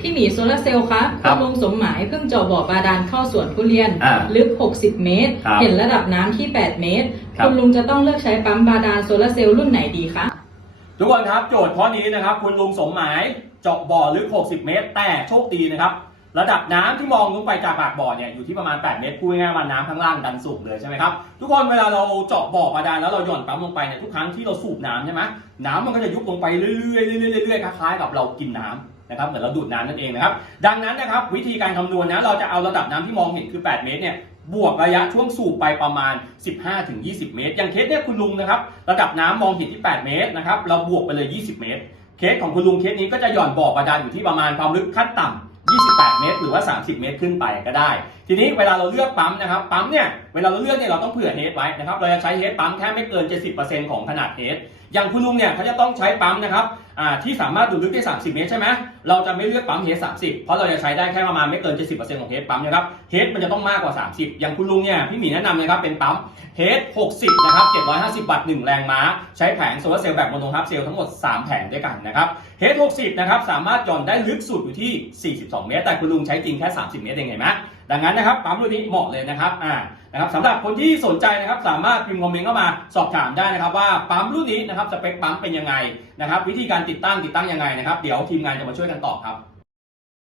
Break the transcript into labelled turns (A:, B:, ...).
A: พี่หมีโซลาร์เซลล์คะ
B: ครับ
A: ณลุงสมหมายเพิ่งเจาะบ่อบาดาลเข้าสวนทุเรียน
B: อ่า
A: ลึก 60 เมตร
B: ครับ
A: เห็นระดับน้ำที่ 8 เมตร
B: ครับ
A: คุณลุงจะต้องเลือกใช้ปั๊มบาดาลโซลาร์เซลล์รุ่นไหนดีคะ
B: ทุกคนครับโจทย์ข้อนี้นะครับ คุณลุงสมหมายเจาะบ่อลึก 60 เมตร แต่โชคดีนะครับ ระดับน้ำที่มองลงไปจากปากบ่อเนี่ยอยู่ที่ประมาณ 8 เมตรพูดง่ายๆว่าน้ำข้างล่างดันสูงเลยใช่ไหมครับทุกคนเวลาเราเจาะบ่อบาดาลแล้วเราหย่อนปั๊มลงไปเนี่ยทุกครั้งที่เราสูบน้ำใช่ไหมน้ำมันก็จะยุบลงไปเรื่อยๆเรื่อยๆเรื่อยๆคล้ายๆกับเรากินน้ำนะครับเหมือนเราดูดน้ำนั่นเองนะครับดังนั้นนะครับวิธีการคำนวณนะเราจะเอาระดับน้ำที่มองเห็นคือ 8 เมตรเนี่ยบวกระยะช่วงสูบไปประมาณ 15-20 เมตร อย่างเคสเนี่ยคุณลุงนะครับระดับน้ำมองเห็นที่ 8 เมตรนะครับเราบวกไปเลย 20 เมตร เคสของคุณลุงเคสนี้ก็จะหย่อนบ่อบาดาลอยู่ที่ประมาณความลึกขั้นต่ำ 28 เมตร หรือว่า 30 เมตรขึ้นไปก็ได้ ทีนี้เวลาเราเลือกปั๊มนะครับปั๊มเนี่ยเวลาเราเลือกเนี่ยเราต้องเผื่อเฮดไว้นะครับเราจะใช้เฮดปั๊มแค่ไม่เกิน 70%ของขนาดเฮดอย่างคุณลุงเนี่ยเขาจะต้องใช้ปั๊มนะครับที่สามารถดูดลึกได้ 30 เมตรใช่ไหมเราจะไม่เลือกปั๊มเฮด30 เพราะเราจะใช้ได้แค่ประมาณไม่เกิน 70%ของเฮดปั๊มนะครับเฮดมันจะต้องมากกว่า 30 อย่างคุณลุงเนี่ยพี่หมีแนะนำเลยครับเป็นปั๊มเฮด60 นะครับ 750 วัตต์ 1 แรงม้า ใช้แผงโซลาร์เซลล์แบบโมโนฮับเซลล์ทั้งหมด 3 แผงด้วยกันนะครับเฮด60 นะครับสามารถหย่อนได้ลึกสุดอยู่ที่ 42เมตร แต่คุณลุงใช้จริงแค่ 30 เมตรเองไงไหมดังนั้นนะครับปั๊มรุ่นนี้เหมาะเลยนะครับอ่านะครับสำหรับคนที่สนใจนะครับสามารถพิมพ์คอมเมนต์เข้ามาสอบถามได้นะครับ ว่าปั๊มรุ่นนี้นะครับสเปคปั๊มเป็นยังไงนะครับวิธีการติดตั้งติดตั้งยังไงนะครับเดี๋ยวทีมงานจะมาช่วยกันตอบครับ